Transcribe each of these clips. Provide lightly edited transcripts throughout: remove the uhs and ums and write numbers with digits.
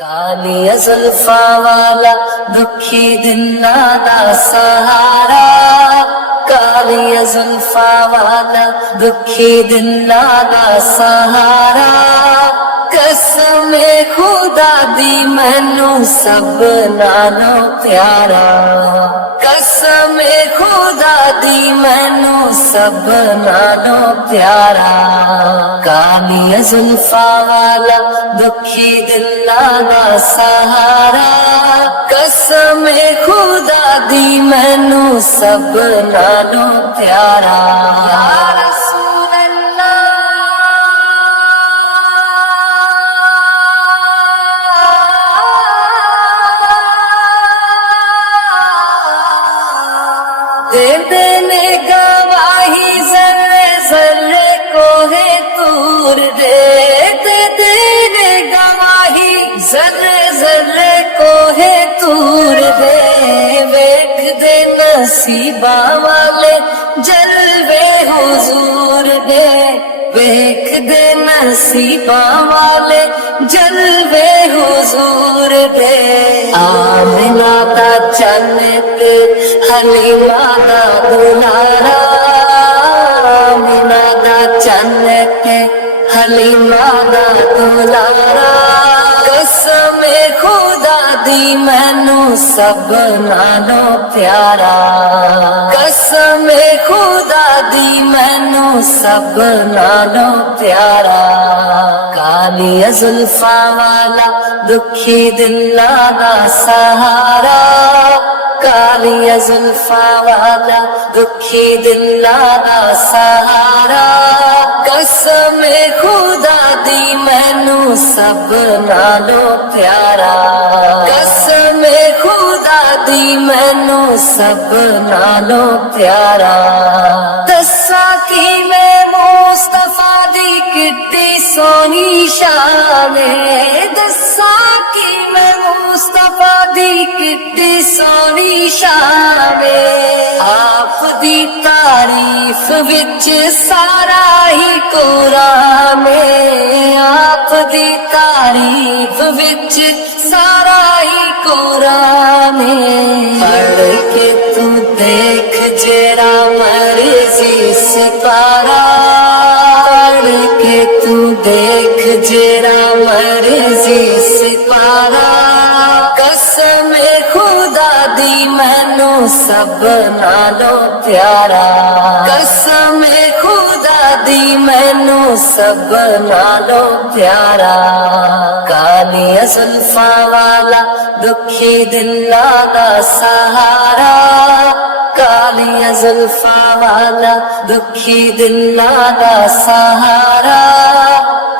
कालिया जुल्फा वाला दुखी दिना दा सहारा, कालिया जुल्फा वाला दुखी दिना दा सहारा। कसमे खुदा दी मैनू सब नालों प्यारा, कसमे खुदा दी मैनू सब नालों प्यारा। कालिया जुल्फा वाला दुखी दिला दा सहारा, कसमे खुदा दी मैनू सब नालों प्यारा। या रसूल अल्लाह, दे ने गवाही जर्रे जर्रे को है तूर दे, दे ने गवाही जर्रे जर्रे को है तूर दे। वेख दे नसीबा वाले जलवे हुजूर दे, वेख दे नसीबा वाले जलवे हुजूर दे। आमिना दा चन्न ते हलीमा दा दुलारा, आमिना दा चन्न ते हलीमा दा दुलारा। कसमे खुदा दी मैनू सब नालों प्यारा, कसमे खुदा दी मैनू सब नालों प्यारा। कालिया जुल्फा वाला दुखी दिला दा सहारा, कालिया जुल्फा वाला दुखी दिला दा सहारा। कसमे खुदा दी मैनू सब नालों प्यारा, कसमे खुदा दी मैनू सब नालों प्यारा। दस्सा की मैं मुस्तफा दी किड्डी सोनी शान, दस्सा की मैं मुस्तफा दी किड्डी सोनी शान। आप दी तारीफ विच सारा ही कुरान, आप दी तारीफ विच सारा ही कुरान। पढ़ के तू देख जेरा मर्जी सितारा, पढ़ के तू देख जेरा मर्जी सितारा। कसमे खुदा दी मैनू सब नालों प्यारा, कसमे खुदा दी मैनू सब नालों प्यारा। कालिया जुल्फा वाला दुखी दिला दा सहारा, कालिया जुल्फा वाला दुखी दिला दा सहारा।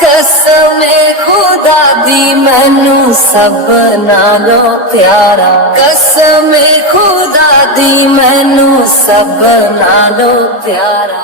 कसमे खुदा दी मैनू सब नालों प्यारा, कसमे खुदा दी मैनू सब नालों प्यारा।